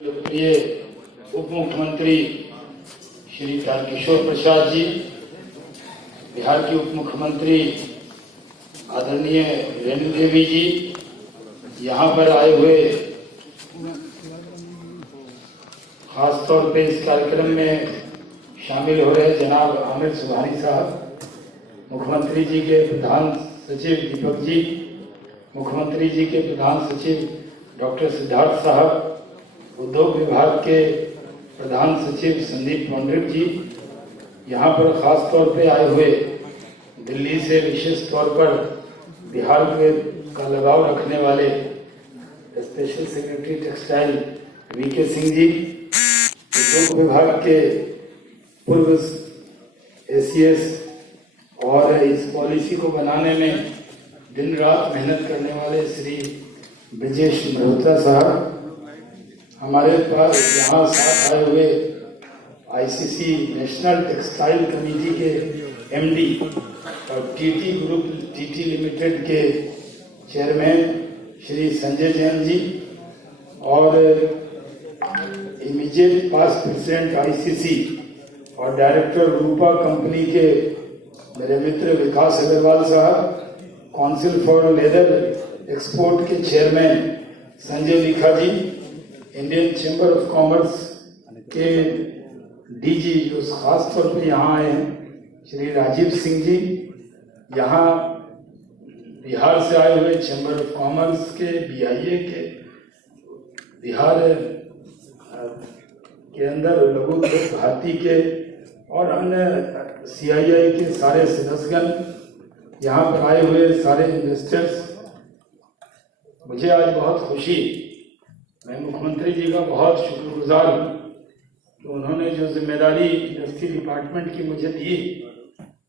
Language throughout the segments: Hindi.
लोकप्रिय उप मुख्यमंत्री श्री तारकिशोर प्रसाद जी, बिहार के उप मुख्यमंत्री आदरणीय रेणु देवी जी, यहाँ पर आए हुए खास तौर पे इस कार्यक्रम में शामिल हो रहे जनाब आमिर सुबहानी साहब, मुख्यमंत्री जी के प्रधान सचिव दीपक जी, मुख्यमंत्री जी के प्रधान सचिव डॉक्टर सिद्धार्थ साहब, उद्योग विभाग के प्रधान सचिव संदीप पंडित जी, यहाँ पर खास तौर पे आए हुए दिल्ली से विशेष तौर पर बिहार के का लगाव रखने वाले special secretary textile VK Singh ji, उद्योग विभाग के पूर्व एसीएस और इस पॉलिसी को बनाने में दिन रात मेहनत करने वाले श्री ब्रजेश मल्होत्रा साहब, हमारे पास यहाँ साथ आए हुए आईसीसी नेशनल टेक्सटाइल कमेटी के एमडी और टीटी ग्रुप टीटी लिमिटेड के चेयरमैन श्री संजय जैन जी और इमीडिएट पास्ट प्रेसिडेंट आईसीसी और डायरेक्टर रूपा कंपनी के मेरे मित्र विकास अग्रवाल साहब, काउंसिल फॉर लेदर एक्सपोर्ट के चेयरमैन संजय लिखा जी, इंडियन चैम्बर ऑफ कॉमर्स के डीजी जो खास तौर पे यहाँ आए हैं श्री राजीव सिंह जी, यहाँ बिहार से आए हुए चैम्बर ऑफ कॉमर्स के बीआईए के बिहार के अंदर लघु उद्योग भारती के और अन्य सीआईआई के सारे सदस्यगण, यहाँ पर आए हुए सारे इन्वेस्टर्स, मुझे आज बहुत खुशी, मैं मुख्यमंत्री जी का बहुत शुक्रगुजार हूँ कि उन्होंने जो जिम्मेदारी इंडस्ट्री डिपार्टमेंट की मुझे दी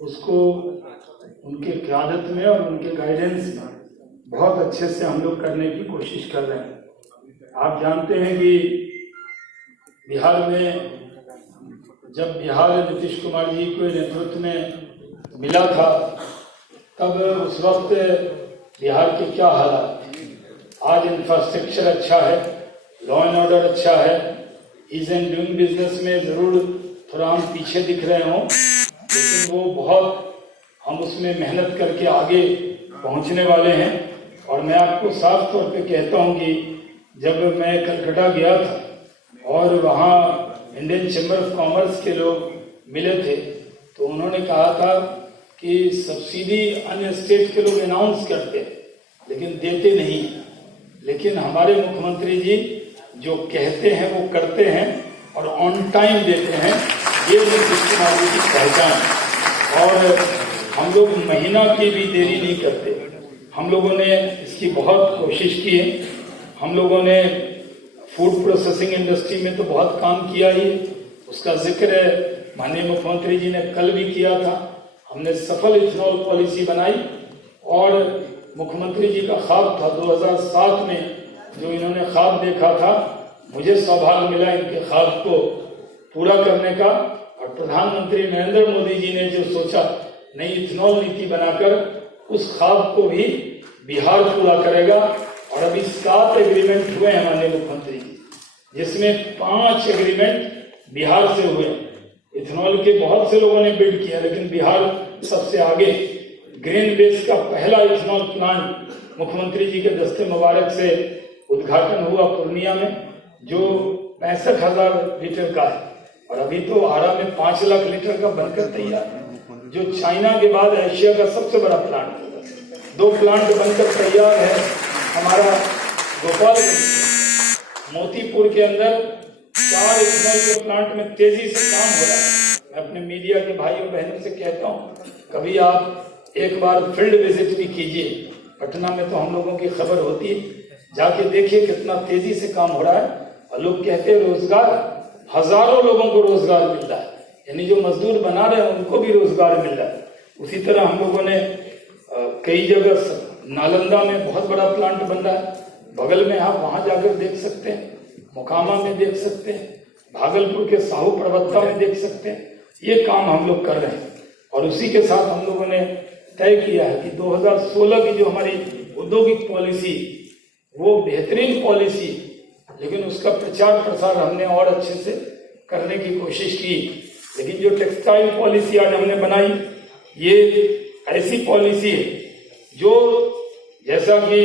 उसको उनके क़यादत में और उनके गाइडेंस में बहुत अच्छे से हम लोग करने की कोशिश कर रहे हैं। आप जानते हैं कि बिहार में जब बिहार नीतीश कुमार जी के नेतृत्व में मिला था तब उस वक्त बिहार के क्या हालात, आज इंफ्रास्ट्रक्चर अच्छा है, लॉ एंड ऑर्डर अच्छा है, ईज एंड डूइंग बिजनेस में जरूर थोड़ा हम पीछे दिख रहे हों, लेकिन वो बहुत हम उसमें मेहनत करके आगे पहुंचने वाले हैं। और मैं आपको साफ तौर पे कहता हूं कि जब मैं कलकत्ता गया था और वहाँ इंडियन चैम्बर ऑफ कॉमर्स के लोग मिले थे तो उन्होंने कहा था कि सब्सिडी अन्य स्टेट के लोग अनाउंस करते लेकिन देते नहीं, लेकिन हमारे मुख्यमंत्री जी जो कहते हैं वो करते हैं और ऑन टाइम देते हैं, ये नीतीश कुमार जी की पहचान। और हम लोग महीना की भी देरी नहीं करते, हम लोगों ने इसकी बहुत कोशिश की है। हम लोगों ने फूड प्रोसेसिंग इंडस्ट्री में तो बहुत काम किया ही, उसका जिक्र माननीय मुख्यमंत्री जी ने कल भी किया था। हमने सफल इथेनॉल पॉलिसी बनाई और मुख्यमंत्री जी का ख्वाब था 2007 में जो इन्होंने ख्वाब देखा था, मुझे सौभाग्य मिला इनके ख्वाब को पूरा करने का। और प्रधानमंत्री नरेंद्र मोदी जी ने जो सोचा नई इथेनॉल नीति बनाकर उस ख्वाब को भी बिहार पूरा करेगा। और अभी 7 एग्रीमेंट हुए हैं माननीय मुख्यमंत्री जी, जिसमें 5 एग्रीमेंट बिहार से हुए। इथेनॉल के बहुत से लोगों ने बिल्ड किया लेकिन बिहार सबसे आगे। ग्रीन बेस का पहला इथेनॉल प्लांट मुख्यमंत्री जी के दस्ते मुबारक से उद्घाटन हुआ पूर्णिया में, जो 65,000 लीटर का है और अभी तो आरा में 5 लाख लीटर का बनकर तैयार है, जो चाइना के बाद एशिया का सबसे बड़ा प्लांट है। 2 प्लांट बनकर तैयार है हमारा भोपाल मोतीपुर के अंदर 4 इथेनॉल के प्लांट में तेजी से काम हो रहा है। मैं अपने मीडिया के भाइयों बहनों से कहता हूँ, कभी आप एक बार फील्ड विजिट भी कीजिए, पटना में तो हम लोगों की खबर होती है, जाके देखिए कितना तेजी से काम हो रहा है। और लोग कहते हैं रोजगार, हजारों लोगों को रोजगार मिल रहा है, यानी जो मजदूर बना रहे हैं उनको भी रोजगार मिल रहा है। उसी तरह हम लोगों ने कई जगह, नालंदा में बहुत बड़ा प्लांट बन रहा है, बगल में आप वहां जाकर देख सकते हैं, मोकामा में देख सकते हैं, भागलपुर के साहू प्रवत्ता में देख सकते हैं। ये काम हम लोग कर रहे हैं और उसी के साथ हम लोगों ने तय किया है कि 2016 की जो हमारी औद्योगिक पॉलिसी, वो बेहतरीन पॉलिसी लेकिन उसका प्रचार प्रसार हमने और अच्छे से करने की कोशिश की। लेकिन जो टेक्सटाइल पॉलिसी आज हमने बनाई, ये ऐसी पॉलिसी है जो, जैसा कि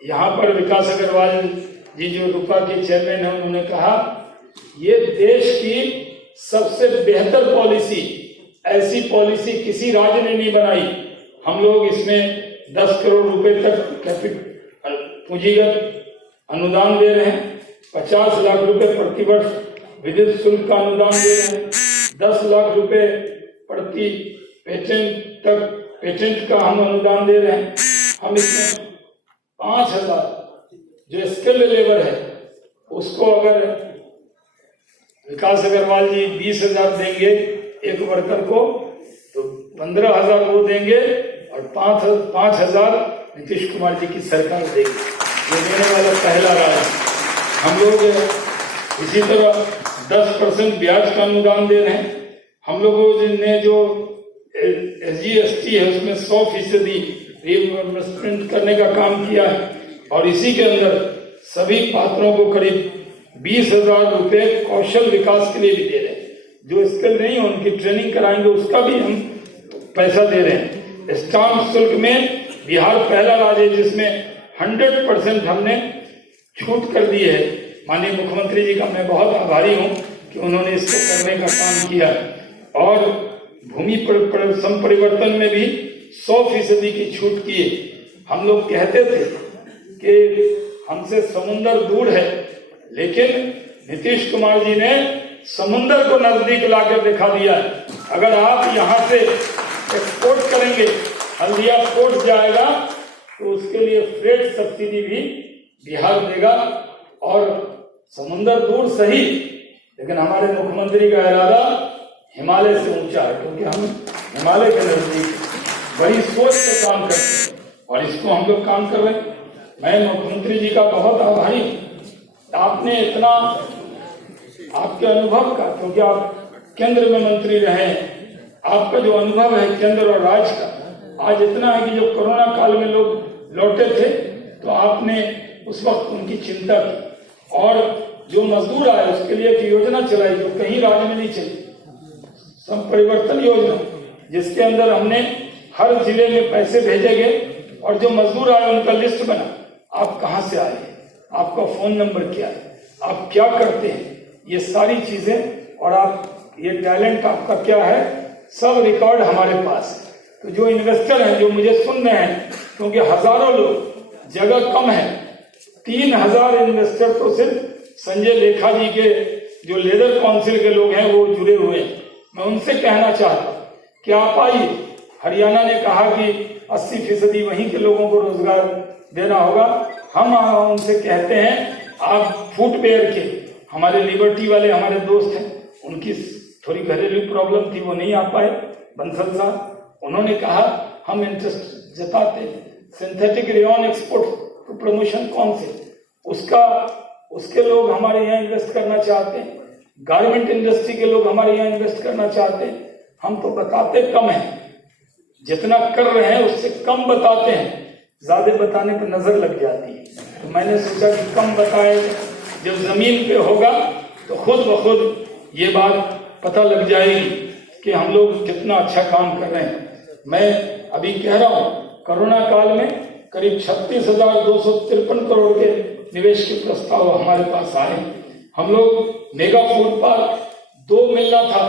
यहाँ पर विकास अग्रवाल जी जो रुपा के चेयरमैन हैं, उन्होंने कहा, ये देश की सबसे बेहतर पॉलिसी, ऐसी पॉलिसी किसी राज्य ने नहीं बनाई। हम लोग इसमें 10 करोड़ रुपए तक पूंजीगत अनुदान दे रहे हैं, 50 लाख रुपए प्रतिवर्ष विद्युत शुल्क का अनुदान दे रहे हैं, 10 लाख रुपए प्रति पेटेंट का हम अनुदान दे रहे हैं। हम इसमें 5,000 जो स्किल्ड लेबर है उसको अगर विकास अग्रवाल जी 20,000 देंगे एक वर्कर को, तो 15,000 वो देंगे और 5,000 नीतीश कुमार जी की सरकार देगी। ये देने वाला पहला राज्य। हम लोग इसी तरह 10% ब्याज का अनुदान दे रहे हैं। हम लोगों ने जो SGST है उसमें 100% रिइंबर्समेंट करने का काम किया है और इसी के अंदर सभी पात्रों को करीब 20,000 रुपए कौशल विकास के लिए भी दे रहे हैं। जो स्किल नहीं है उनकी ट्रेनिंग कराएंगे, उसका भी हम पैसा दे रहे हैं। स्टाम्प शुल्क में बिहार पहला राज्य है जिसमें 100% हमने छूट कर दी है। माननीय मुख्यमंत्री जी का मैं बहुत आभारी हूं कि उन्होंने इसको करने का काम किया। और भूमि संपरिवर्तन में भी 100% की छूट की। हम लोग कहते थे कि हमसे समुंदर दूर है, लेकिन नीतीश कुमार जी ने समुंदर को नजदीक लाकर दिखा दिया है। अगर आप यहाँ से एक्सपोर्ट करेंगे, हल्दिया पोर्ट जाएगा, तो उसके लिए फ्रेट सब्सिडी भी बिहार देगा। और समुंदर दूर सही, लेकिन हमारे मुख्यमंत्री का इरादा हिमालय से ऊंचा है, क्योंकि हम हिमालय के नजदीक बड़ी सोच से काम करते हैं और इसको हम लोग काम कर रहे हैं। मैं मुख्यमंत्री जी का बहुत आभारी हूँ। आपने इतना आपके अनुभव का, क्योंकि आप केंद्र में मंत्री रहे हैं, आपका जो अनुभव है केंद्र और राज्य का आज इतना है कि जो कोरोना काल में लोग लौटे थे तो आपने उस वक्त उनकी चिंता की और जो मजदूर आए उसके लिए एक योजना चलाई जो कहीं राज्य में नहीं चली, संपरिवर्तन योजना, जिसके अंदर हमने हर जिले में पैसे भेजे गए और जो मजदूर आए उनका लिस्ट बना। आप कहाँ से आए, आपका फोन नंबर क्या है, आप क्या करते हैं, ये सारी चीजें, और आप ये टैलेंट आपका क्या है, सब रिकॉर्ड हमारे पास है। तो जो इन्वेस्टर हैं जो मुझे सुन रहे हैं, क्योंकि हजारों लोग, जगह कम है, 3,000 इन्वेस्टर तो सिर्फ संजय लेखा जी के जो लेदर काउंसिल के लोग हैं वो जुड़े हुए हैं। मैं उनसे कहना चाहता हूँ कि आप आइए। हरियाणा ने कहा कि 80% वहीं के लोगों को रोजगार देना होगा। हम उनसे कहते हैं आप फुटवेयर के, हमारे लिबर्टी वाले हमारे दोस्त हैं, उनकी थोड़ी घरेलू प्रॉब्लम थी, वो नहीं आ पाए, बंसल साहब, उन्होंने कहा हम इंटरेस्ट जताते हैं। सिंथेटिक रेयन एक्सपोर्ट प्रमोशन कौन से, उसके लोग हमारे यहाँ इन्वेस्ट करना चाहते हैं। गारमेंट इंडस्ट्री के लोग हमारे यहाँ इन्वेस्ट करना चाहते हैं। हम तो बताते कम हैं, जितना कर रहे हैं उससे कम बताते हैं, ज्यादा बताने पर नजर लग जाती है। तो मैंने सोचा कि कम बताए, जब जमीन पे होगा तो खुद ब खुद ये बात पता लग जाएगी कि हम लोग कितना अच्छा काम कर रहे हैं। मैं अभी कह रहा हूँ, कोरोना काल में करीब 36,253 करोड़ के निवेश के प्रस्ताव हमारे पास आए। हम लोग मेगा फूड पार्क 2 मिलना था,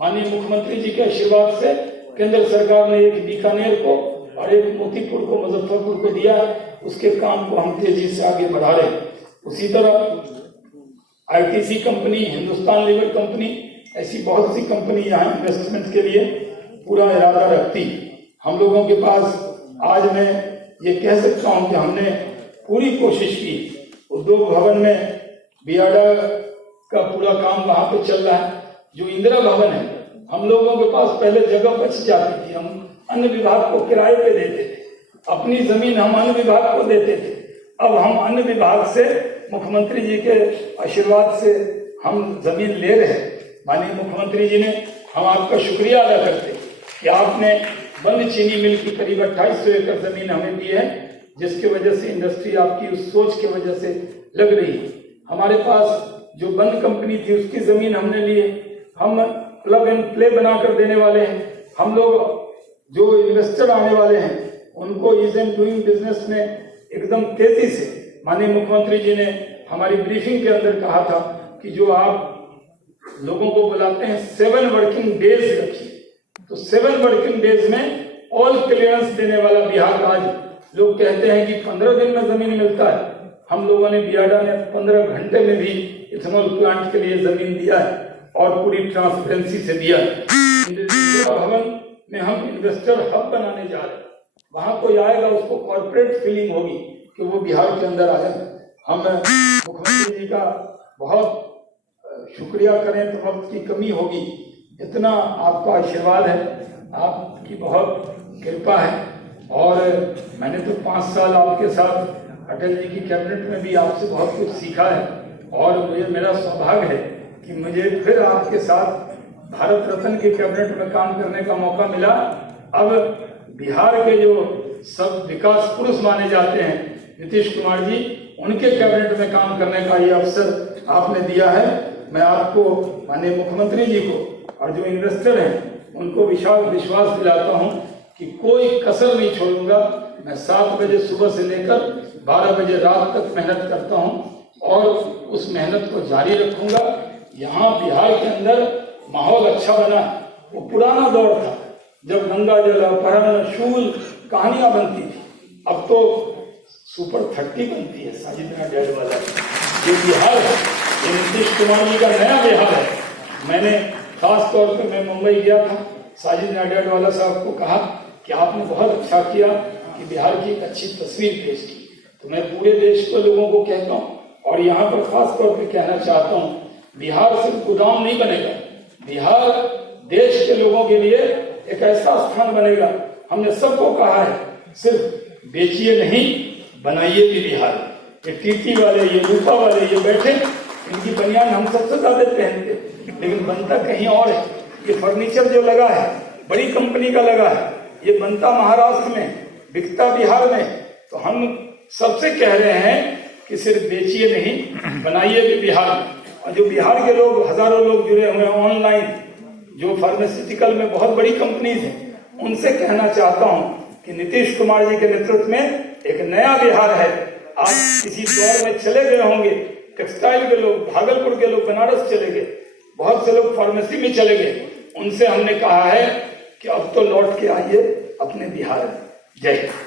माननीय मुख्यमंत्री जी के आशीर्वाद से केंद्र सरकार ने एक बीकानेर को और एक मोतीपुर को, मुजफ्फरपुर को दिया। उसके काम को हम तेजी से आगे बढ़ा रहे हैं। उसी तरह ITC company, Hindustan Lever company, ऐसी बहुत सी कंपनी यहाँ इन्वेस्टमेंट के लिए पूरा इरादा रखती। हम लोगों के पास आज मैं ये कह सकता हूँ कि हमने पूरी कोशिश की। उद्योग भवन में बियाडा का पूरा काम वहां पे चल रहा है। जो इंदिरा भवन है, हम लोगों के पास पहले जगह बच जाती थी, हम अन्य विभाग को किराए पे देते थे, अपनी जमीन हम अन्य विभाग को देते थे। अब हम अन्य विभाग से, मुख्यमंत्री जी के आशीर्वाद से हम जमीन ले रहे हैं। माननीय मुख्यमंत्री जी ने, हम आपका शुक्रिया अदा करते कि आपने बंद चीनी मिल की करीब 2800 एकड़ जमीन हमें दी है, जिसकी वजह से इंडस्ट्री आपकी उस सोच की वजह से लग रही है। हमारे पास जो बंद कंपनी थी उसकी जमीन हमने ली है, हम प्लग एंड प्ले बनाकर देने वाले हैं। हम लोग जो इन्वेस्टर आने वाले हैं उनको ईज एंड डूइंग बिजनेस में एकदम तेजी से, माननीय मुख्यमंत्री जी ने हमारी ब्रीफिंग के अंदर कहा था कि जो आप लोगों को बुलाते हैं 7 वर्किंग डेज रखिए, तो 7 वर्किंग डेज में ऑल क्लियरेंस देने वाला बिहार राज्य। लोग कहते हैं कि 15 दिन में जमीन मिलता है, हम लोगों ने बियाडा ने 15 घंटे में भी इथेनॉल प्लांट के लिए जमीन दिया है और पूरी ट्रांसपेरेंसी से दिया है। भवन में हम इन्वेस्टर हब बनाने जा रहे हैं, वहां कोई आएगा उसको कॉर्पोरेट फीलिंग होगी कि वो बिहार के अंदर आया। हम मुख्यमंत्री जी का बहुत शुक्रिया करें तो वक्त की कमी होगी, इतना आपका आशीर्वाद है, आपकी बहुत कृपा है। और मैंने तो 5 साल आपके साथ अटल जी की कैबिनेट में भी आपसे बहुत कुछ सीखा है और मुझे मेरा सौभाग्य है कि मुझे फिर आपके साथ भारत रत्न के कैबिनेट में काम करने का मौका मिला। अब बिहार के जो सब विकास पुरुष माने जाते हैं नीतीश कुमार जी, उनके कैबिनेट में काम करने का ये अवसर आपने दिया है। मैं आपको, माननीय मुख्यमंत्री जी को और जो इन्वेस्टर हैं उनको विशाल विश्वास दिलाता हूं कि कोई कसर नहीं छोड़ूंगा। मैं 7 बजे सुबह से लेकर 12 बजे रात तक मेहनत करता हूं और उस मेहनत को जारी रखूंगा। यहाँ बिहार के अंदर माहौल अच्छा बना, वो पुराना दौर था जब गंगा जल, अपहरण, शूल कहानियां बनती थी, अब तो सुपर 30 बनती है साजिद डैड वाला। ये बिहार है, ये नीतीश कुमार जी का नया बिहार है। मैंने खास तौर पे मैं मुंबई गया था, साजिद डैड वाला साहब को कहा कि आपने बहुत अच्छा किया कि बिहार की एक अच्छी तस्वीर पेश की। तो मैं पूरे देश के लोगों को कहता हूँ और यहाँ पर खास तौर पे कहना चाहता हूँ, बिहार सिर्फ गोदाम नहीं बनेगा, बिहार देश के लोगों के लिए एक ऐसा स्थान बनेगा। हमने सबको कहा है सिर्फ बेचिए नहीं, बनाइए भी बिहार। ये टीटी वाले, ये रूपा वाले, ये बैठे, इनकी बनियान हम सबसे ज्यादा पहनते, लेकिन बनता कहीं और है। ये फर्नीचर जो लगा है बड़ी कंपनी का लगा है, ये बनता महाराष्ट्र में, बिकता बिहार में। तो हम सबसे कह रहे हैं कि सिर्फ बेचिए नहीं, बनाइए भी बिहार। और जो बिहार के लोग, हजारों लोग जुड़े हुए हैं ऑनलाइन, जो फार्मास्यूटिकल में बहुत बड़ी कंपनीज हैं, उनसे कहना चाहता हूं कि नीतीश कुमार जी के नेतृत्व में एक नया बिहार है। आज किसी दौर में चले गए होंगे टेक्सटाइल के लोग, भागलपुर के लोग बनारस चले गए, बहुत से लोग फार्मेसी में चले गए। उनसे हमने कहा है कि अब तो लौट के आइए अपने बिहार में। जय हिंद।